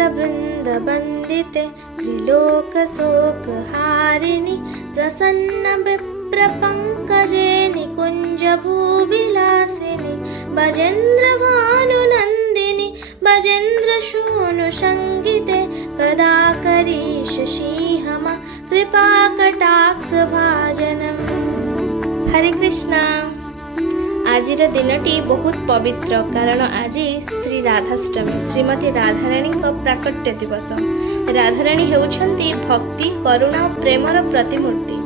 चन्द्रवृन्दवन्दिते त्रिलोकशोकहारिणि प्रसन्न विप्रपङ्कजे निकुञ्जभूविलासिनि भजेन्द्रभानुनन्दिनि भजेन्द्रसूनुसङ्गिते कदा करिष्यसि मम कृपाकटाक्षभाजनम्। हरे कृष्णा। आजिर दिनटी बहुत पवित्र कारण आज श्री राधाष्टमी श्रीमती राधाराणी प्राकट्य दिवस। राधाराणी हेउछंती भक्ति करुणा और प्रेमर प्रतिमूर्ति।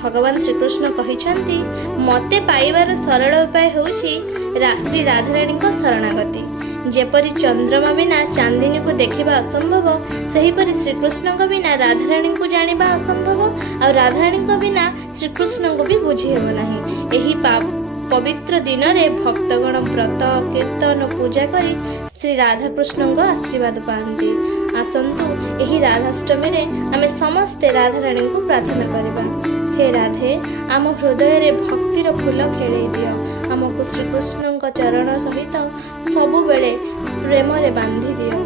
भगवान श्रीकृष्ण कहिछंती मते पाइबार सरल उपाय होउछि श्री राधाराणी शरणागति। जेपरि चंद्रमा बिना चांदिनी को देखिबा असंभव सेहीपरि श्रीकृष्ण को बिना राधाराणी को जानिबा असंभव और राधाराणी को बिना श्रीकृष्ण को भी बुझी हेब नाही। एही पवित्र दिन रे भक्तगण व्रत कीर्तन पूजा करी श्री राधाकृष्ण आशीर्वाद पाती। आसंतु एही राधाष्टमी रे आमे समस्ते राधाराणी को प्रार्थना करिबा। हे राधे आम हृदय रे भक्तिर फूल खेले दियो। आमको श्रीकृष्ण चरण सहित सबु बेले प्रेम रे बांधी दियो।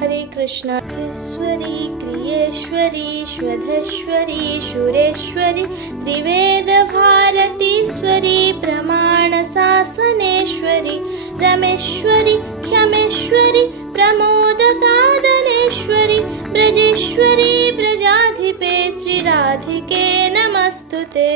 हरे कृष्ण। ईश्वरी क्रियेश्वरी स्वधेश्वरी सुरेश्वरी त्रिवेद भारतीश्वरी प्रमाण शासनेश्वरी रमेश्वरी क्षमेश्वरी प्रमोदकादनेश्वरी ब्रजेश्वरी ब्रजाधिपे श्री राधिके नमस्तुते।